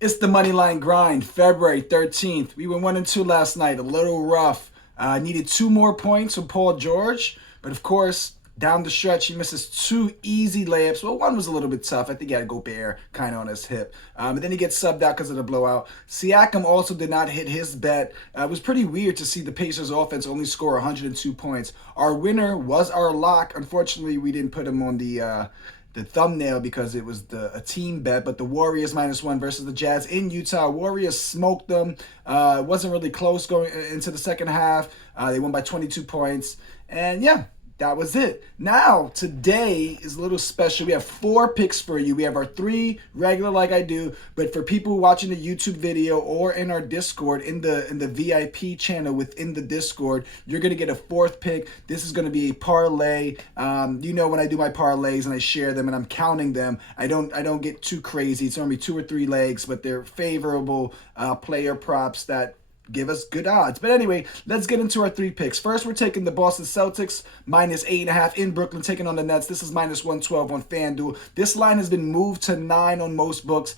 It's the Moneyline Grind, February 13th. We went 1 and 2 last night, a little rough. Needed 2 more points from Paul George, but of course, down the stretch, he misses 2 easy layups. Well, one was a little bit tough. I think he had Gobert kind of on his hip. And then he gets subbed out because of the blowout. Siakam also did not hit his bet. It was pretty weird to see the Pacers offense only score 102 points. Our winner was our lock. Unfortunately, we didn't put him on the thumbnail because it was a team bet, but the Warriors -1 versus the Jazz in Utah. Warriors smoked them. It wasn't really close going into the second half. They won by 22 points. And yeah, that was it. Now, today is a little special. We have 4 picks for you. We have our 3 regular like I do, but for people watching the YouTube video or in our Discord, in the VIP channel within the Discord, you're going to get a 4th pick. This is going to be a parlay. When I do my parlays and I share them and I'm counting them, I don't get too crazy. It's only 2 or 3 legs, but they're favorable player props that give us good odds. But anyway, let's get into our 3 picks. First, we're taking the Boston Celtics -8.5 in Brooklyn, taking on the Nets. This is -112 on FanDuel. This line has been moved to 9 on most books.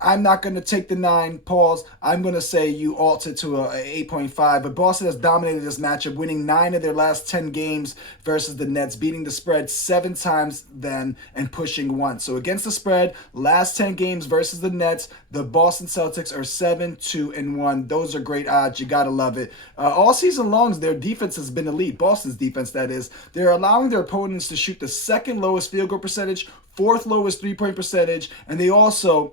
I'm not going to take the 9, pause. I'm going to say you alter to a 8.5. But Boston has dominated this matchup, winning 9 of their last 10 games versus the Nets, beating the spread 7 times then and pushing once. So against the spread, last 10 games versus the Nets, the Boston Celtics are 7-2-1. Those are great odds. You got to love it. All season long, their defense has been elite. Boston's defense, that is. They're allowing their opponents to shoot the 2nd lowest field goal percentage, 4th lowest 3-point percentage, and they also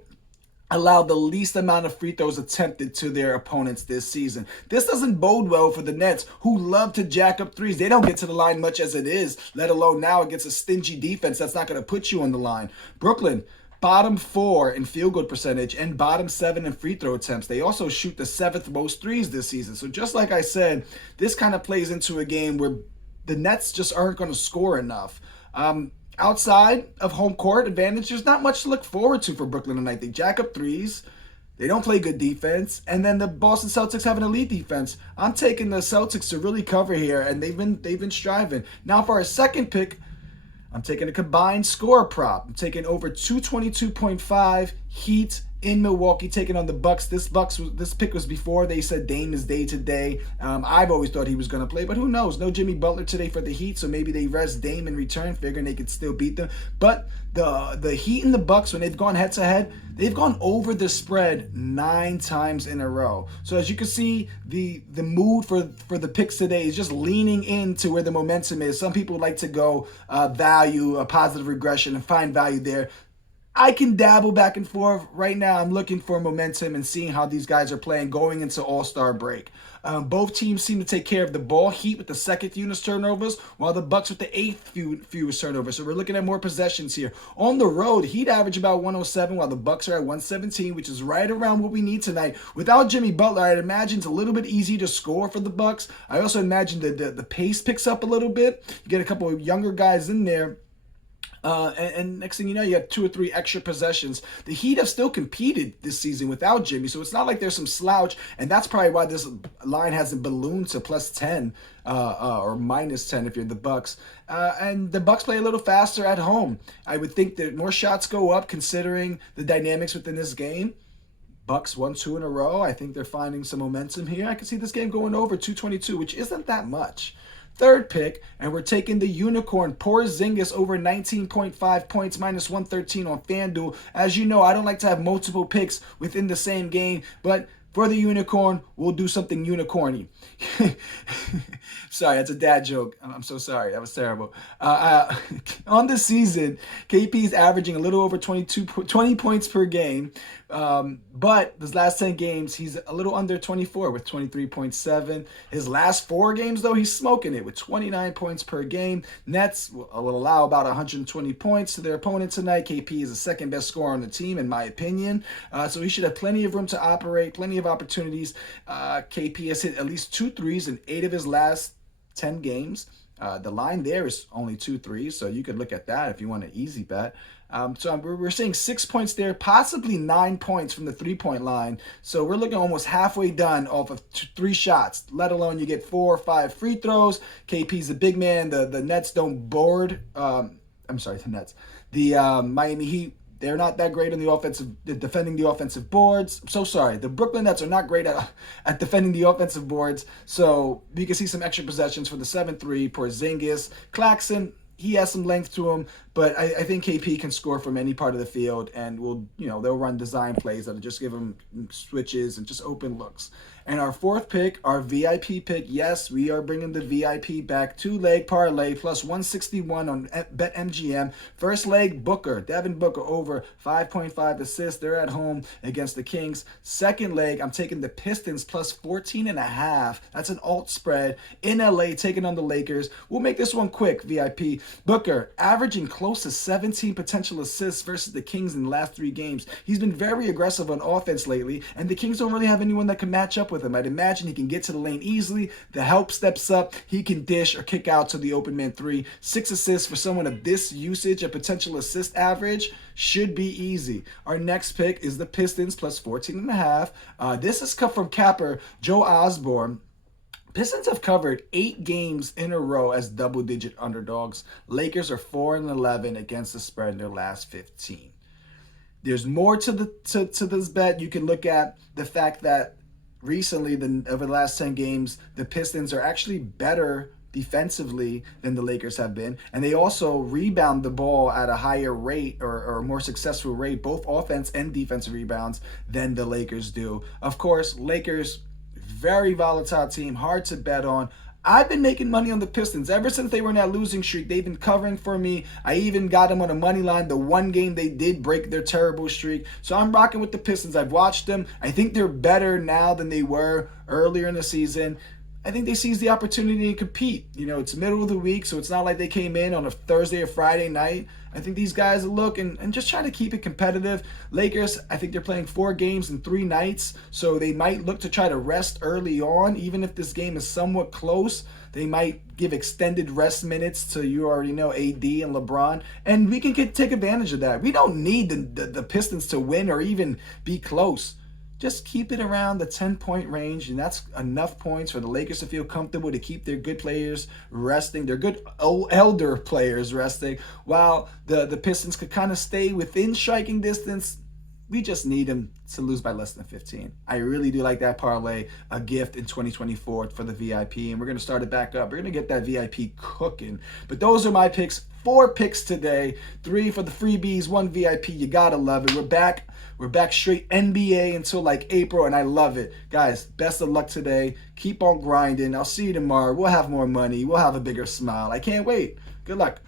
allowed the least amount of free throws attempted to their opponents this season. This doesn't bode well for the Nets, who love to jack up threes. They don't get to the line much as it is, let alone now against a stingy defense that's not going to put you on the line. Brooklyn, bottom 4 in field goal percentage and bottom 7 in free throw attempts. They also shoot the 7th most threes this season. So just like I said, this kind of plays into a game where the Nets just aren't going to score enough. Outside of home court advantage, there's not much to look forward to for Brooklyn tonight. They jack up threes. They don't play good defense. And then the Boston Celtics have an elite defense. I'm taking the Celtics to really cover here, and they've been striving. Now for our second pick, I'm taking a combined score prop. I'm taking over 222.5 Heat in Milwaukee, taking on the Bucks. This pick was before they said Dame is day to day. I've always thought he was going to play, but who knows? No Jimmy Butler today for the Heat, so maybe they rest Dame in return, figuring they could still beat them. But the Heat and the Bucks, when they've gone head to head, they've gone over the spread 9 times in a row. So as you can see, the mood for the picks today is just leaning into where the momentum is. Some people like to go value, a positive regression, and find value there. I can dabble back and forth. Right now, I'm looking for momentum and seeing how these guys are playing going into All-Star break. Both teams seem to take care of the ball. Heat with the 2nd fewest turnovers, while the Bucks with the 8th fewest turnovers. So we're looking at more possessions here. On the road, Heat average about 107, while the Bucks are at 117, which is right around what we need tonight. Without Jimmy Butler, I'd imagine it's a little bit easier to score for the Bucks. I also imagine that the pace picks up a little bit. You get a couple of younger guys in there. And next thing you know, you have 2 or 3 extra possessions. The Heat have still competed this season without Jimmy, so it's not like there's some slouch, and that's probably why this line hasn't ballooned to +10 or -10 if you're the Bucks. And the Bucks play a little faster at home. I would think that more shots go up considering the dynamics within this game. Bucks 1-2 in a row. I think they're finding some momentum here. I can see this game going over 222, which isn't that much. Third pick, and we're taking the Unicorn Porzingis over 19.5 points -113 on FanDuel. As you know, I don't like to have multiple picks within the same game, but for the Unicorn, we'll do something unicorny. Sorry, that's a dad joke. I'm so sorry. That was terrible. On the season, KP is averaging a little over 20 points per game. But his last 10 games, he's a little under 24 with 23.7. His last 4 games, though, he's smoking it with 29 points per game. Nets will allow about 120 points to their opponent tonight. KP is the 2nd best scorer on the team, in my opinion. So he should have plenty of room to operate, plenty of opportunities. KP has hit at least 2 threes in 8 of his last 10 games. The line there is only 2 threes, so you could look at that if you want an easy bet. So we're seeing 6 points there, possibly 9 points from the 3-point line. So we're looking almost halfway done off of 3 shots, let alone you get 4 or 5 free throws. KP's a big man. The Nets don't board. The Nets. The Miami Heat They're not that great on the defending the offensive boards. I'm so sorry. The Brooklyn Nets are not great at defending the offensive boards. So we can see some extra possessions for the 7-3. Porzingis, Claxton, he has some length to him, but I think KP can score from any part of the field, and they'll run design plays that'll just give him switches and just open looks. And our fourth pick, our VIP pick, yes, we are bringing the VIP back. 2-leg parlay plus 161 on BetMGM. First leg, Booker, Devin Booker over 5.5 assists. They're at home against the Kings. Second leg, I'm taking the Pistons plus 14.5. That's an alt spread in LA, taking on the Lakers. We'll make this one quick, VIP. Booker averaging close to 17 potential assists versus the Kings in the last 3 games. He's been very aggressive on offense lately, and the Kings don't really have anyone that can match up with him. I'd imagine he can get to the lane easily. The help steps up. He can dish or kick out to the open man 3. 6 assists for someone of this usage, a potential assist average should be easy. Our next pick is the Pistons plus 14.5. This is cut from capper Joe Osborne. Pistons have covered 8 games in a row as double-digit underdogs. Lakers are 4-11 against the spread in their last 15. There's more to this bet. You can look at the fact that recently, over the last 10 games, the Pistons are actually better defensively than the Lakers have been, and they also rebound the ball at a higher rate or a more successful rate, both offense and defensive rebounds, than the Lakers do. Of course, Lakers, very volatile team, hard to bet on. I've been making money on the Pistons. Ever since they were in that losing streak, they've been covering for me. I even got them on a money line the one game they did break their terrible streak. So I'm rocking with the Pistons. I've watched them. I think they're better now than they were earlier in the season. I think they seized the opportunity to compete. It's middle of the week, so it's not like they came in on a Thursday or Friday night. I think these guys are looking and just trying to keep it competitive. Lakers, I think they're playing 4 games in 3 nights, so they might look to try to rest early on. Even if this game is somewhat close, they might give extended rest minutes to, you already know, AD and LeBron, and we can take advantage of that. We don't need the Pistons to win or even be close. Just keep it around the 10-point range, and that's enough points for the Lakers to feel comfortable to keep their good players resting, their good elder players resting, while the Pistons could kind of stay within striking distance. We just need them to lose by less than 15. I really do like that parlay, a gift in 2024 for the VIP, and we're going to start it back up. We're going to get that VIP cooking. But those are my picks. 4 picks today, 3 for the freebies, 1 VIP. You got to love it. We're back straight NBA until like April, and I love it. Guys, best of luck today. Keep on grinding. I'll see you tomorrow. We'll have more money. We'll have a bigger smile. I can't wait. Good luck.